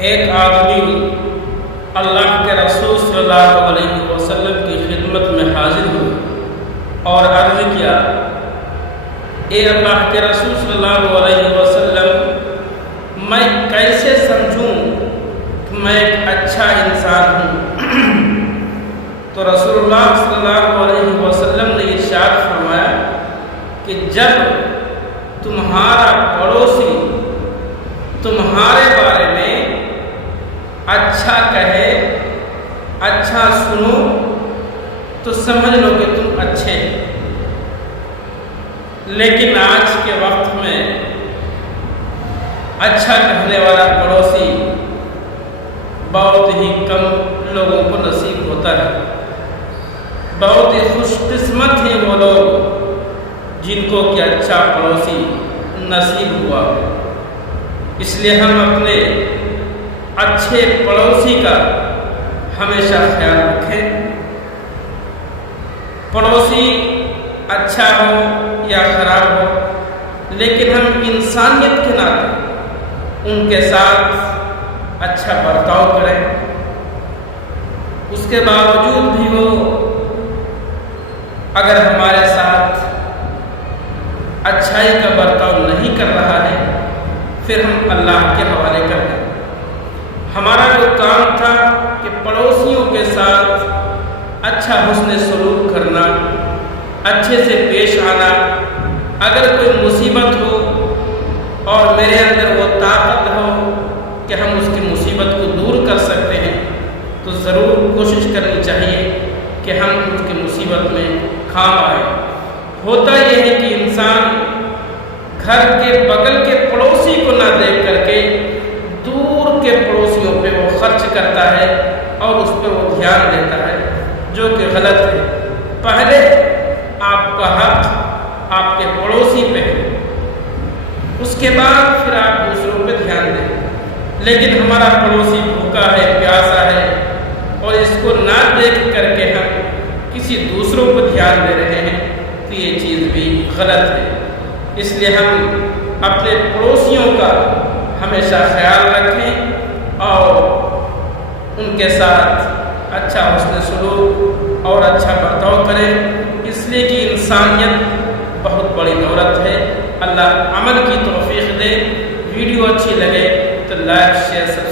ایک آدمی اللہ کے رسول صلی اللہ علیہ وسلم کی خدمت میں حاضر ہوئے اور عرض کیا، اے اللہ کے رسول صلی اللہ علیہ وسلم، میں کیسے سمجھوں کہ میں ایک اچھا انسان ہوں؟ تو رسول اللہ صلی اللہ علیہ وسلم نے ارشاد فرمایا کہ جب تمہارا پڑوسی تمہارے بارے میں اچھا کہے، اچھا سنو، تو سمجھ لو کہ تم اچھے۔ لیکن آج کے وقت میں اچھا کہنے والا پڑوسی بہت ہی کم لوگوں کو نصیب ہوتا ہے۔ بہت ہی خوش قسمت ہیں وہ لوگ جن کو کہ اچھا پڑوسی نصیب ہوا۔ اس لیے ہم اپنے اچھے پڑوسی کا ہمیشہ خیال رکھیں۔ پڑوسی اچھا ہو یا خراب ہو، لیکن ہم انسانیت کے ناطے ان کے ساتھ اچھا برتاؤ کریں۔ اس کے باوجود بھی وہ اگر ہمارے ساتھ اچھائی کا برتاؤ نہیں کر رہا ہے، پھر ہم اللہ کے حوالے کر دیں۔ ہمارا جو کام تھا کہ پڑوسیوں کے ساتھ اچھا حسن سلوک کرنا، اچھے سے پیش آنا، اگر کوئی مصیبت ہو اور میرے اندر وہ طاقت ہو کہ ہم اس کی مصیبت کو دور کر سکتے ہیں، تو ضرور کوشش کرنی چاہیے کہ ہم اس کی مصیبت میں کام آئیں۔ ہوتا یہ ہے کہ انسان گھر کے بغل کے پڑوسی کو نہ دیکھ کر کے دور کے پڑوسیوں پہ وہ خرچ کرتا ہے اور اس پہ وہ دھیان دیتا ہے، جو کہ غلط ہے۔ پہلے آپ کا حق آپ کے پڑوسی پہ ہے، اس کے بعد پھر آپ دوسروں پہ دھیان دیں۔ لیکن ہمارا پڑوسی بھوکا ہے، پیاسا ہے، اور اس کو نہ دیکھ کر کے ہم کسی دوسروں کو دھیان دے رہے ہیں، تو یہ چیز بھی غلط ہے۔ اس لیے ہم اپنے پڑوسیوں کا ہمیشہ خیال رکھیں اور ان کے ساتھ اچھا حسن سلوک اور اچھا برتاؤ کریں، اس لیے کہ انسانیت بہت بڑی دولت ہے۔ اللہ عمل کی توفیق دے۔ ویڈیو اچھی لگے تو لائک، شیئر، سبسکرائب